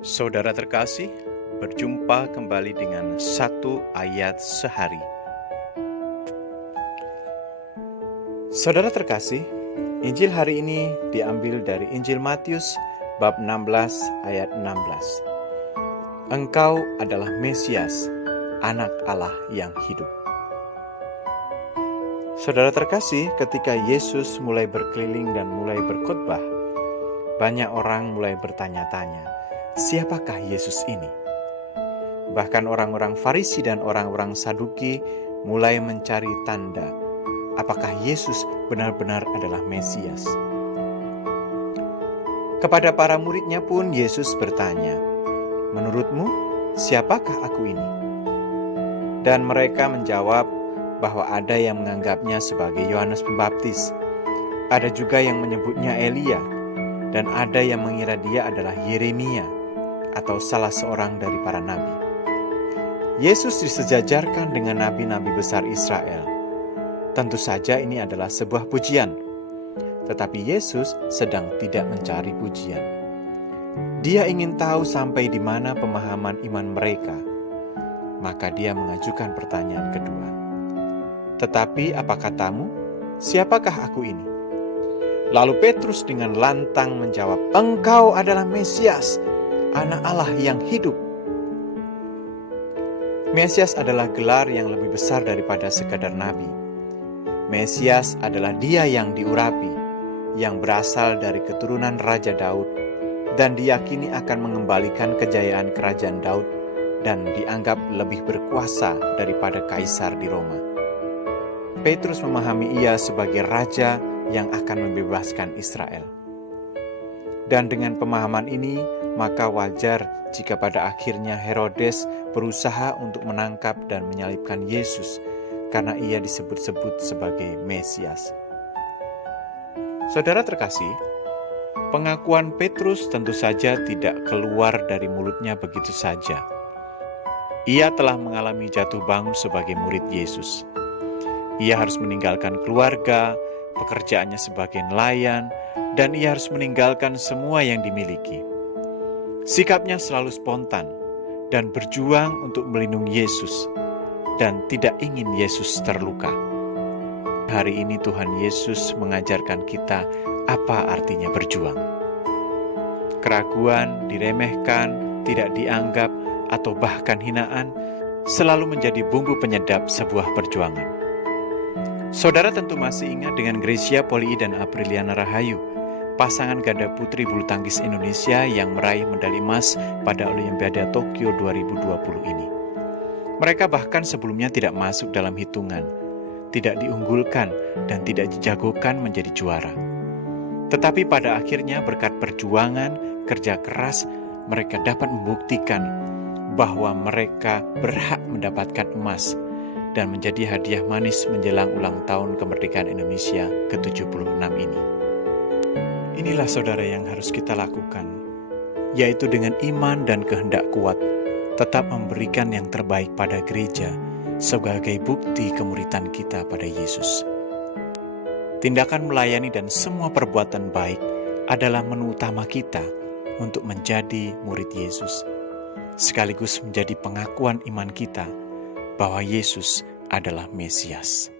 Saudara terkasih, berjumpa kembali dengan satu ayat sehari. Saudara terkasih, Injil hari ini diambil dari Injil Matius bab 16 ayat 16. Engkau adalah Mesias, Anak Allah yang hidup. Saudara terkasih, ketika Yesus mulai berkeliling dan mulai berkhotbah, banyak orang mulai bertanya-tanya, siapakah Yesus ini? Bahkan orang-orang Farisi dan orang-orang Saduki mulai mencari tanda, apakah Yesus benar-benar adalah Mesias. Kepada para muridnya pun Yesus bertanya, menurutmu siapakah aku ini? Dan mereka menjawab bahwa ada yang menganggapnya sebagai Yohanes Pembaptis, ada juga yang menyebutnya Elia, dan ada yang mengira dia adalah Yeremia atau salah seorang dari para nabi. Yesus disejajarkan dengan nabi-nabi besar Israel. Tentu saja ini adalah sebuah pujian, tetapi Yesus sedang tidak mencari pujian. Dia ingin tahu sampai di mana pemahaman iman mereka. Maka dia mengajukan pertanyaan kedua. Tetapi apa katamu? Siapakah aku ini? Lalu Petrus dengan lantang menjawab, engkau adalah Mesias, Anak Allah yang hidup. Mesias adalah gelar yang lebih besar daripada sekadar nabi. Mesias adalah dia yang diurapi, yang berasal dari keturunan Raja Daud, dan diyakini akan mengembalikan kejayaan kerajaan Daud, dan dianggap lebih berkuasa daripada kaisar di Roma. Petrus memahami ia sebagai raja yang akan membebaskan Israel. Dan dengan pemahaman ini, maka wajar jika pada akhirnya Herodes berusaha untuk menangkap dan menyalibkan Yesus karena ia disebut-sebut sebagai Mesias. Saudara terkasih, pengakuan Petrus tentu saja tidak keluar dari mulutnya begitu saja. Ia telah mengalami jatuh bangun sebagai murid Yesus. Ia harus meninggalkan keluarga, pekerjaannya sebagai nelayan, dan ia harus meninggalkan semua yang dimiliki. Sikapnya selalu spontan dan berjuang untuk melindungi Yesus dan tidak ingin Yesus terluka. Hari ini Tuhan Yesus mengajarkan kita apa artinya berjuang. Keraguan, diremehkan, tidak dianggap, atau bahkan hinaan selalu menjadi bumbu penyedap sebuah perjuangan. Saudara tentu masih ingat dengan Grecia Poli dan Apriliana Rahayu, pasangan ganda putri bulu tangkis Indonesia yang meraih medali emas pada Olimpiade Tokyo 2020 ini. Mereka bahkan sebelumnya tidak masuk dalam hitungan, tidak diunggulkan dan tidak dijagokan menjadi juara. Tetapi pada akhirnya berkat perjuangan, kerja keras, mereka dapat membuktikan bahwa mereka berhak mendapatkan emas dan menjadi hadiah manis menjelang ulang tahun kemerdekaan Indonesia ke-76 ini. Inilah saudara yang harus kita lakukan, yaitu dengan iman dan kehendak kuat, tetap memberikan yang terbaik pada gereja sebagai bukti kemuritan kita pada Yesus. Tindakan melayani dan semua perbuatan baik adalah menu utama kita untuk menjadi murid Yesus, sekaligus menjadi pengakuan iman kita bahwa Yesus adalah Mesias.